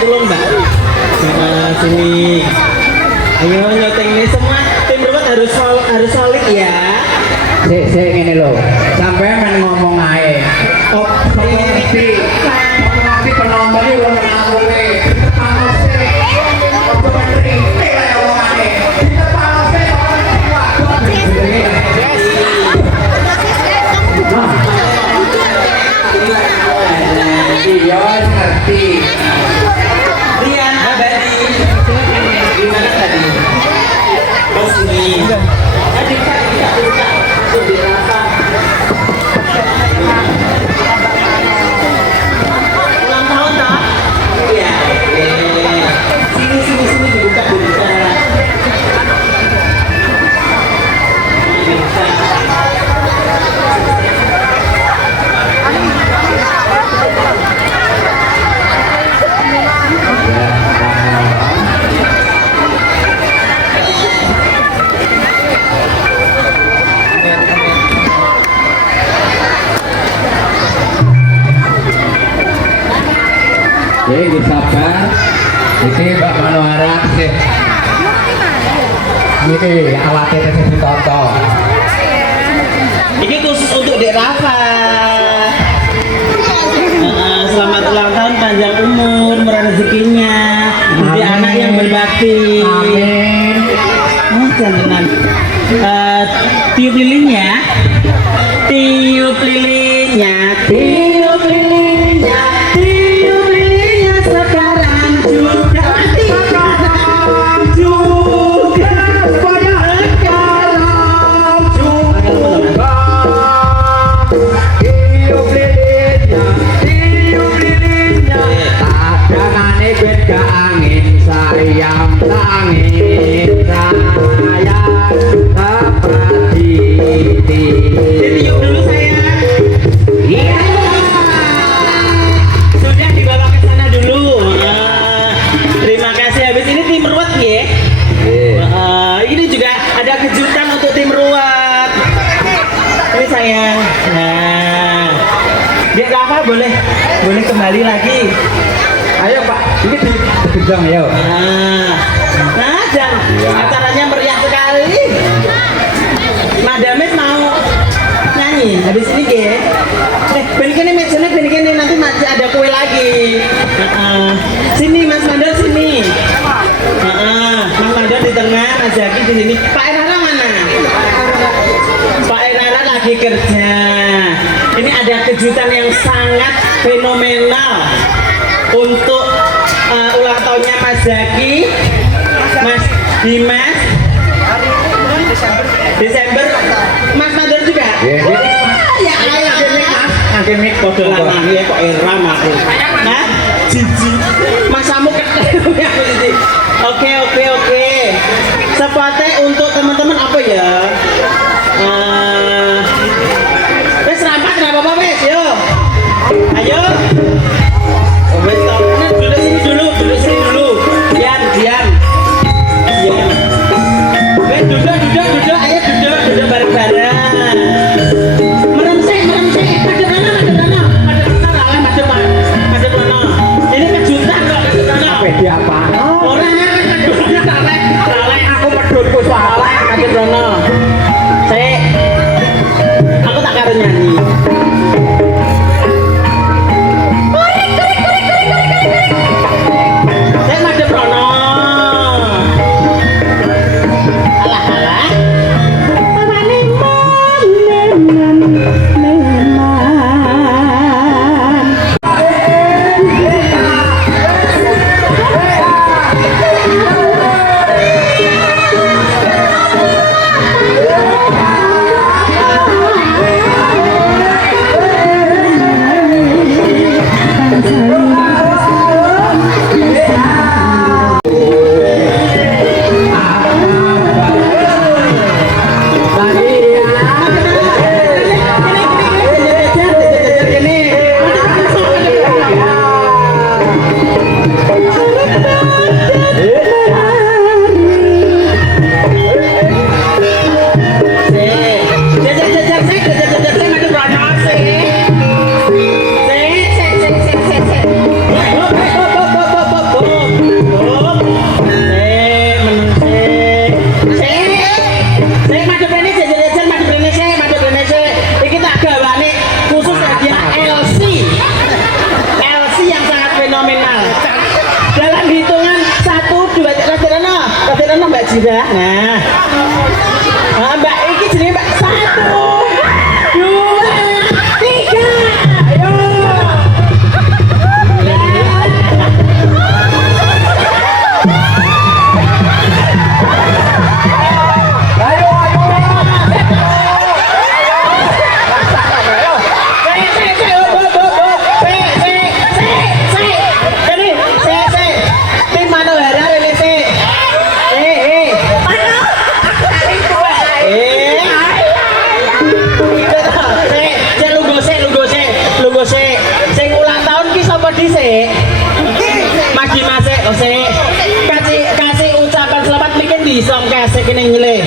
tolong mbak. Nah, sini. Ayo nyoteng ini semua tim robot harus solid ya. Sik ngene lho. Sampeyan men ngomong ae. Oh, ngerti. Ngomong ngerti penomor iki wong ngawure. Panose. Ojo menteri. Kayak omongane. Kita panose orang iya ngerti. Rian Abadi. Gimana tadi? Bos ini. Tadi kita buka tuh di Rafa. Ulang tahun tak? Iya. Sini dibuka dulu. Jadi sabar, ini Mbak Manohara sih. Ini awalnya tadi ditonton. Ini khusus untuk Dek Rafa. Selamat ulang tahun, panjang umur, murah rezekinya, jadi anak yang berbakti. Amin. Jangan tiup lilinnya, tiup lilinnya, tiup lilinnya, tiup lilinnya sekarang juga, sekarang juga, sekarang juga. Tiup lilinnya, tangannya beda angin sayang, angin sayang seperti Ditiup dulu sayang. iya. Sudah dibawa ke sana dulu. Terima kasih. Habis ini tim ruwet ya. Ini juga ada kejutan untuk tim ruwet. Ini sayang. Nah, Dek Rafa boleh kembali lagi. Ayo Pak, ini digedang ya. Nah, acaranya meriah sekali. Madames mau nyanyi habis ini ya. Benikene mejanya benikene nanti masih ada kue lagi. Sini Mas Mandor sini. Mas Mandor di tengah, Mas Zaki di sini. Pak Erara mana? Pak Erara lagi kerja. Ini ada kejutan yang sangat fenomenal untuk ulang tahunnya Mas Zaki, Mas Dimas. Desember Mas Mandor juga. Ya ayo Angke mik kode lama ya kok eram aku. Nah, jiji. Masamu ketemu ya ini. Oke. Sepatnya untuk teman-teman apa ya? Wes rapat enggak apa-apa wes, yo. Ayo. Wes dulu sini dulu. Diam. Wes duduk, ayo duduk bareng-bareng. Merem sih, madep mana? Madep mana? Ini kejutan kok madep mana? apa dia apa? Orang kan medulnya saleh, aku medulku saleh madep mana? sudah. Nah. Mbak iki jenenge Mbak 1 2 3. Ayo. Mas Dimas kasih ucapan selamat bikin di som kasih kene nyile.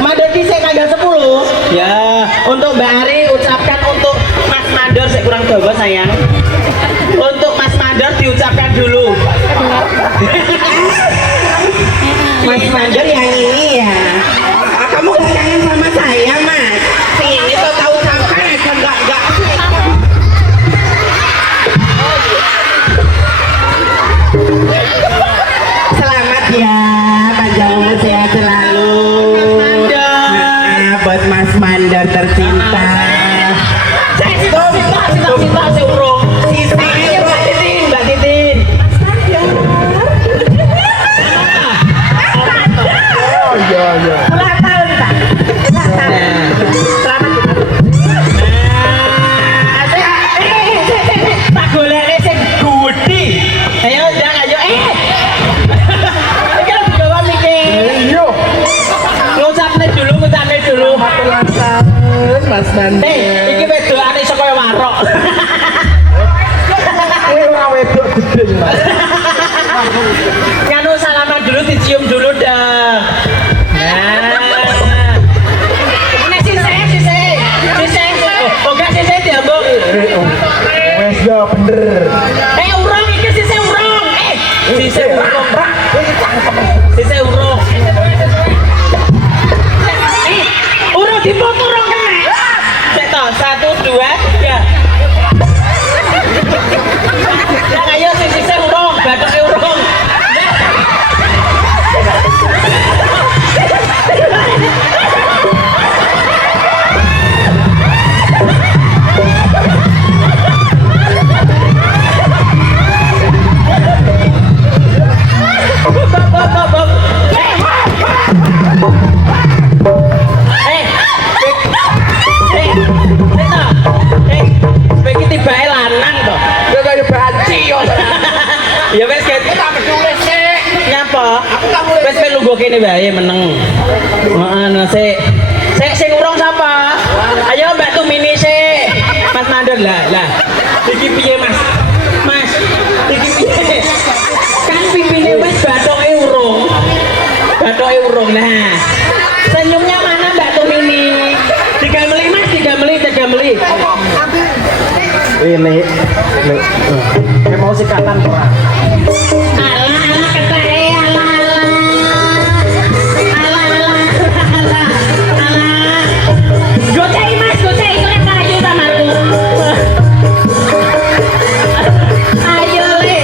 Mandor di tanggal 10. Ya, untuk Mbak Ari ucapkan, untuk Mas Mandor saya kurang dawa sayang. Untuk Mas Mandor diucapkan dulu. Mas Mandor yang ini ya. Kamu gak kangen sama saya, Mas? Ini tuh tahu ucapkan aja enggak. Selamat ya, panjang umur sehat selalu. Buat Mas Mandor tercinta. Saya cinta si urung. Mbak Titin. Oh iya. Ulang tahun, Pak. Selamat. Tak golekne sing gudi. Ayo ndang ayo. Iki lho digawa mikir. Iya. Ngucapne dulu. Ulang tahun Mas Mandor. Iki wedokane saka warok. Kowe ora wedok gede, Mas. Kanu salaman dulu, dicium dulu dah. Nah. Ini sisih. Oh enggak sisih diambung. Wes yo bener. Urung iki sisih urung. Sisih urung. Sisih urung. Urung dipoto urung kena. Sik to, 1 2 3. Ya ayo sisih urung, bathuke urung. Ya wes gitu. Nyapa? Wes melungguh kene wae meneng. Heeh, sing urung sapa? Ayo Mbak Tumini sik. Mas Mandor lah. Iki piye, Mas? Mas, iki piye? Kan pipine wis bathoke urung. Nah. Senyumnya mana Mbak Tumini? Digameli Mas, digameli. Ini. Mau sikatan ora? Alah ketae alah. Gocei Mas, itu kan kayu sama aku. Ayo le.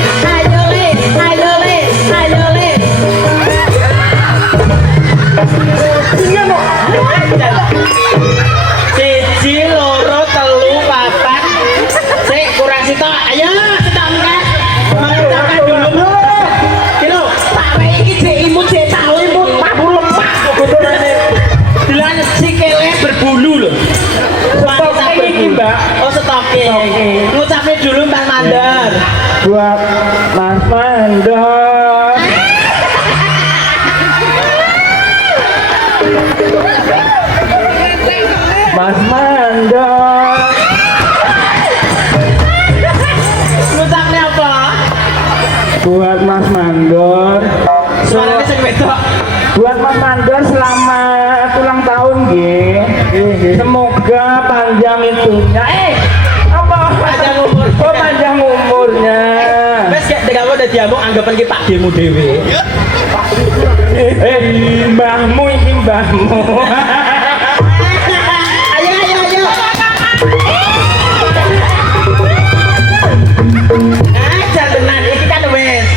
Siji, loro, telu, papat. Sik kurang sitok. Ayo sitok enggak. Mengucapkan dulu. Kilo, tak wae iki jek imut jek tahu imut, mabur lemah kok godhone. Dilan sikile berbulu lho. Stoke iki, Mbak. Oh, stoke. Ngucapne dulu Mbak Mandor. Buat Mas Mandor. Mas Mandor. Ngucapne apa? Buat Mas Mandor. Suaranya sing wedok. Buat Mas Mandor selamat ulang tahun nggih. Semoga panjang itunya. Apa? Panjang umur. Oh, panjang umurnya. Wes gak kamu udah diambung anggapan ki Pak Demu dhewe. Mbahmu iki mbahmu. Ayo. Ajar tenan iki kan wes.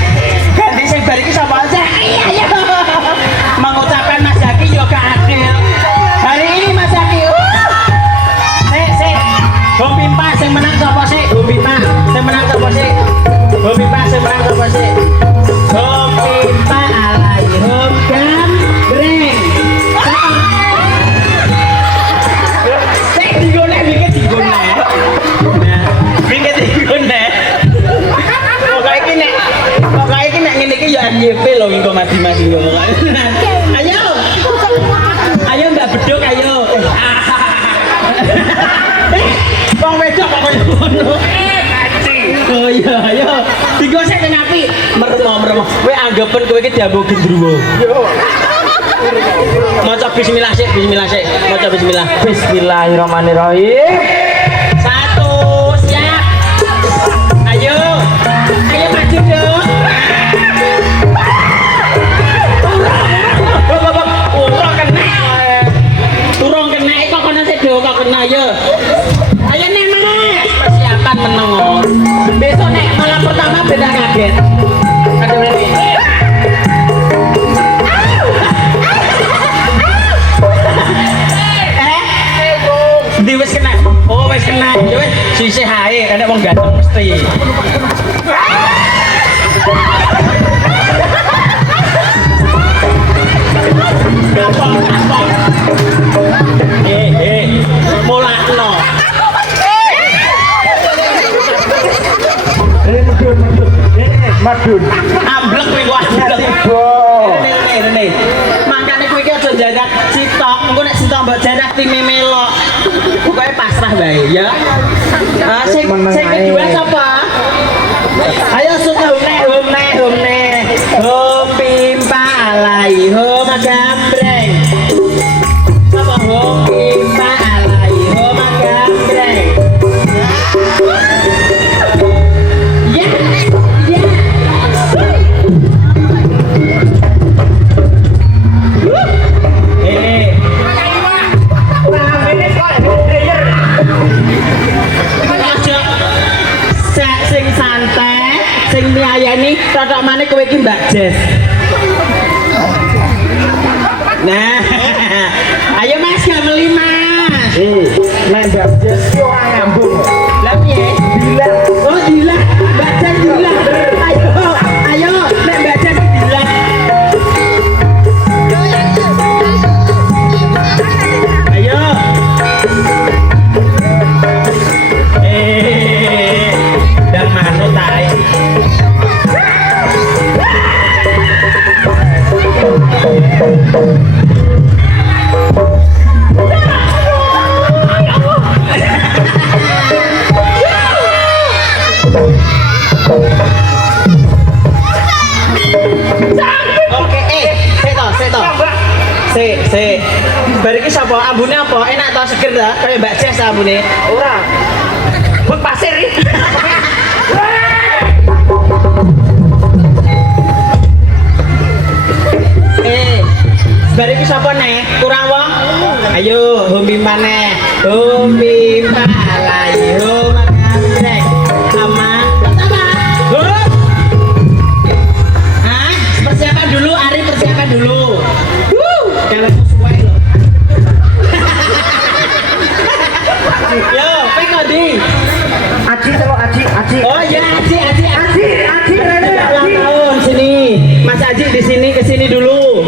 YP loh minggu mati-mati ngomong. Ayo. Ayo Mbak Beduk ayo. Wong wedok kok ngono. Oh iya, ayo. Digosek nang api. Merem-merem. Kowe anggapen kowe iki diambo gendruwo. Yo. Maca bismillah sik, bismillah sik. Maca bismillah. Bismillahirrahmanirrahim. Satu, siap. Ayo. Ayo maju yo. Urung kena. Urung kena kok kono sik do kok kena yo. Ayo nek persiapan meneng. Besok nek malam pertama beda kaget. Aduh ini. Di wis kena. Oh wis kena. Ya wis sisih ae ana wong ganteng mesti. Mulakno. Madun. Amblek kowe kok amblek. Rene. Mangkane kowe iki aja jagat sitok, engko nek sitok mbok jarak time melok. Pokoke pasrah wae ya. Sing kedua sapa? Ayo suka humne. Hum pimpa alai, hum gambreng. Sapa hum pimpa alai, hum gambreng. Sing santai, sing nyayani, totok maneh kowe iki Mbak Jess. Nah, ayo Mas gameli Mas. Nek Mbak Jess ki ora nyambung. Lah piye? Dilan. Oh dilah, Mbak Jess dilah. Ayo, nek Mbak Jess dilah. Ayo. Dan manut tae. Oke, sik. Bar iki sapa? Ambune apa? Enak ta seger ta? Kayak Mbak Jess ambune. Ora. Buk pasir iki. Bar iki sapa nek? Kurang wong? Ayo, humimpa nek. Humimpa alai, hum gambreng. Sama. Hah? Persiapan dulu, Ari persiapan dulu. Kalau sesuai loh. Yo, pengen di. Aji telo aji. Oh iya, Aji. Rene Ulang tahun sini. Mas Aji di sini ke sini dulu.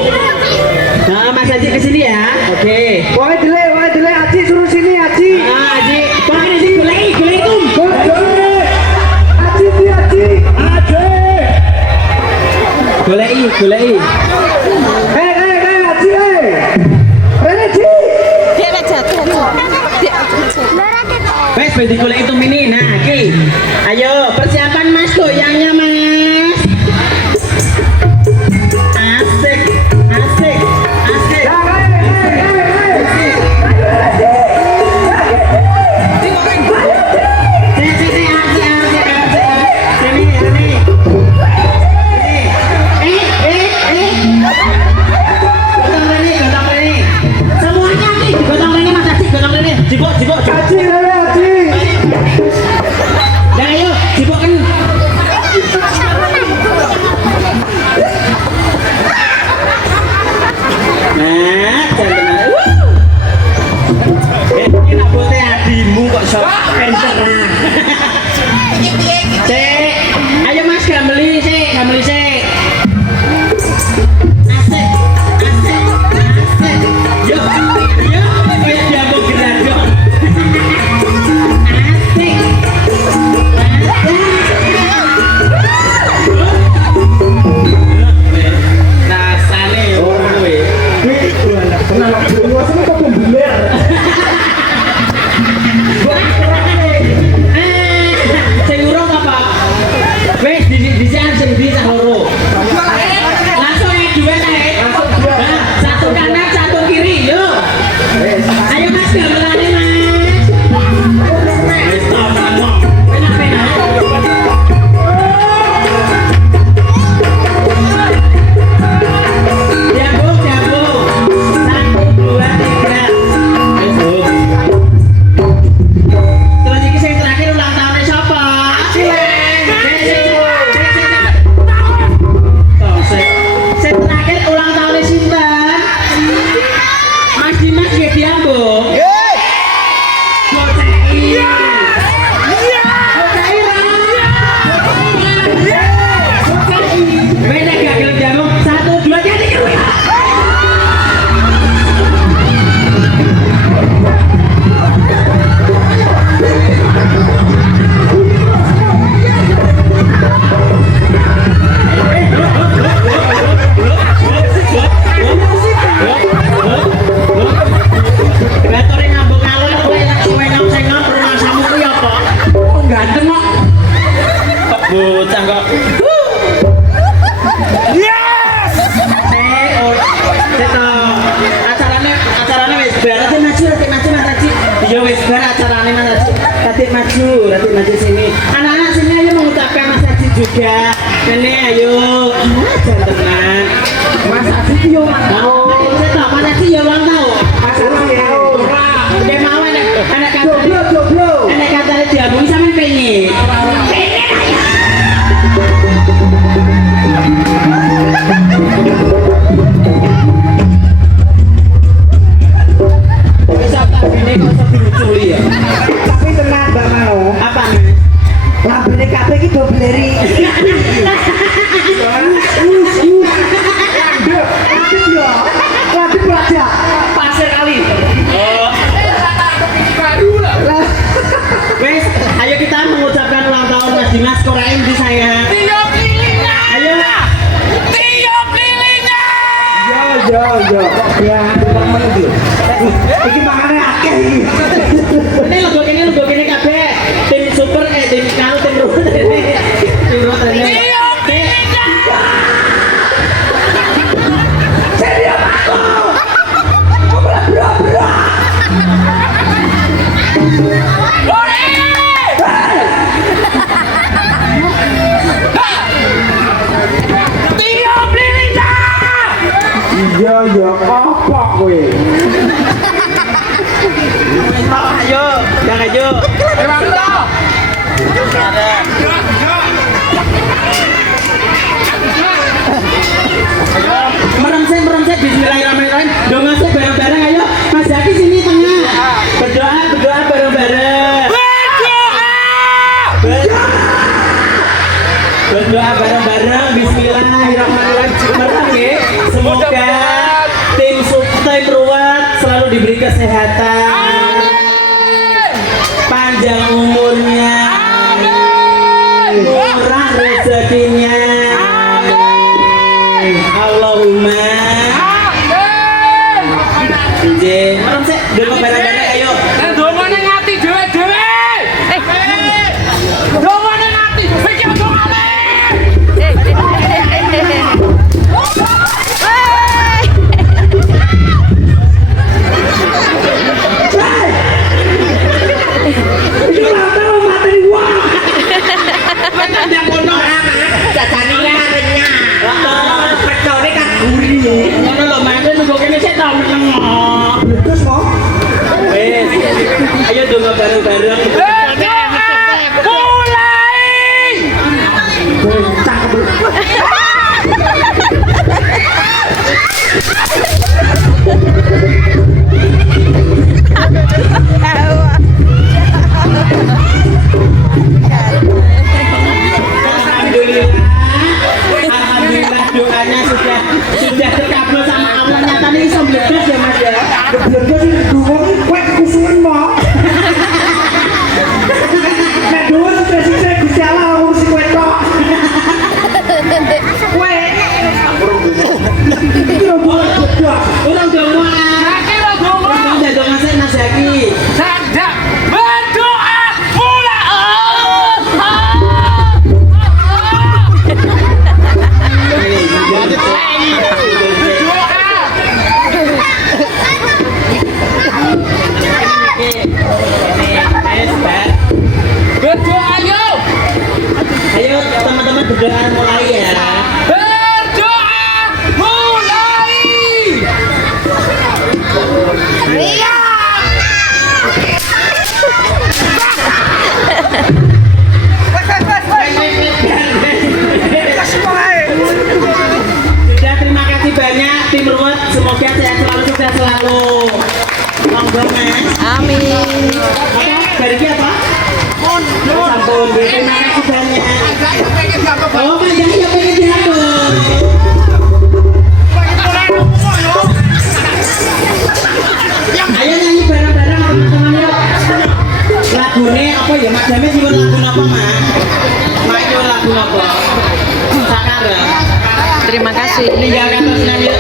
Nah, Mas Aji ke sini ya. Oke. Wae dile aji suruh sini aji. Aji, kok ada sih gulai kum. Aji. Gulai. Aji. Rene ji. Wes bedi gulai itu mini. Nah, Ki. Ayo, persiapan Mas goyangnya Mas. Asik. Jibok. Aji. Nah, ayo, jibok kan. Nah, jangan. Ini nak bote adimu kok sok pinter. Cek, ayo Mas gameli sik. Asik. Yo, kayak diambil gerak. Beda gak gelem jamu? 1, 2, 3. Batore ngambung ngalor kowe lek kowe nyong sing ngop rumah samu ku ya kok. Kok ganteng kok. Kok bocah kok. Yes! Acarane wis bar, ati maju Mas Haji. Iya wis bar acarane Mas Haji. Tadi maju sini. Anak-anak sini ayo mengucapkan Mas Haji juga. Ini ayo. Jangan. Mas Haji ki yo mau. Mas Haji ya ulang tahun. Mas Haji mau. Udah mau anak Joblo. anak katanya diabungi sama pengen. Bisa tak ini kok sebelum ya? Tapi tenang Mbak mau. Apa? Lambene kabeh iki do bleri. Lagi pelajar. Pasir kali. Wes, ayo kita mengucapkan ulang tahun Mas Dimas Korain di saya. Ayo. Yo. Ya, temen iki. Iki mangane akeh iki. Ini logo kene kabeh. Tim super tim kau tim ruwet ini. Tim ruwet ini. Iya, apa kowe? Ayo, jangan ayo. Meremset bismillahirrahmanirrahim. Dong masuk bareng-bareng ayo. Mas Zaki sini tengah. Berdoa bareng-bareng. Berdoa bareng-bareng. Bismillahirrahmanirrahim. Merem ya. Semoga tim ruwet selalu diberi kesehatan, panjang umurnya, murah rezekinya. Allahumma. Merem sih, dulu bareng-bareng ayo. Dongane ngati dhewe-dhewe. Dongane ngati, pikir dongane. Ayo dong bareng-bareng. Alhamdulillah doanya sudah terkabul sama Allah. Nyatanya iso meledos ya Mas ya. Bledos iki duwung kowe kusuwen mo. Bariki apa? Sampun, terima kasih banyak. Saya pengen dapat Oh, Mas Yahya pengen diambil. Ayo nyanyi bareng-bareng teman-teman yuk. Lagune apa ya? Mak Jamis nyuwun lagu apa, Mak? Mak nyuwun lagu apa? Sakarep. Terima kasih. Meninggalkan terus nyanyi.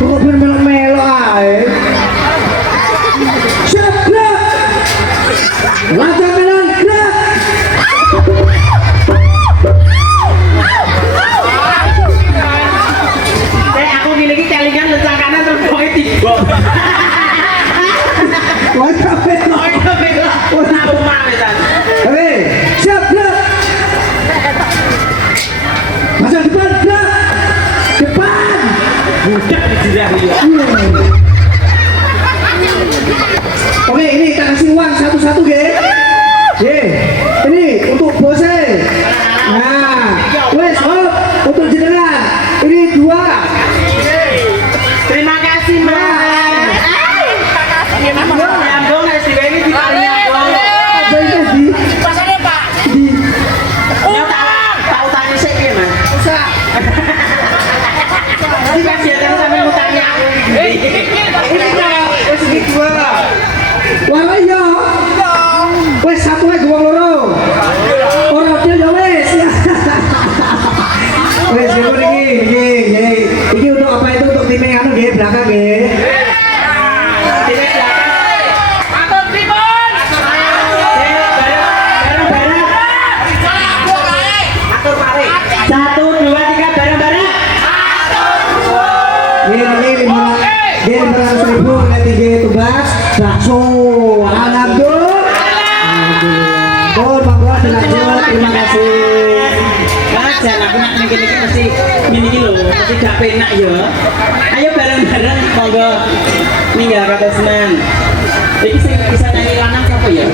Kok ben melo ae. Siap, gerak. Latihan melon, gerak. Aku gini kelingan lecakannya terus kowe tiba. Latihan melon. Tahu mah wetan. Hei, siap, gerak. Masuk depan, gerak. Depan. Budak dijirah ya. Oke, ini kita kasih uang satu-satu, Ge. Ini untuk bose. Nah, wes, hop, untuk jenengan. Ini 2. Terima kasih, Mas. Nyambung nggak sih? Ini di kali nyambung. Apa ini di? pasangnya Pak. Tahu tanya sih ya, Mas. Usah. Ini kasih akan sampai mau tanya aku. Ini enggak, wes ini 2. Wah, iya. Wes satu aja uang loro. Orang dia ya wes. Wes ini untuk apa itu untuk tim yang anu Ge, belakang Ge. Atur pripun? Atur pare. 1, 2, 3 bareng-bareng. Ini 500.000 nanti Ge tubas bakso. Alhamdulillah. Monggo dilanjut. Terima kasih. Jangan aku nak mikir mesti ini loh, mesti gak penak ya. Ayo bareng-bareng monggo ninggal kata senan. Iki sing bisa nyanyi lanang siapa ya?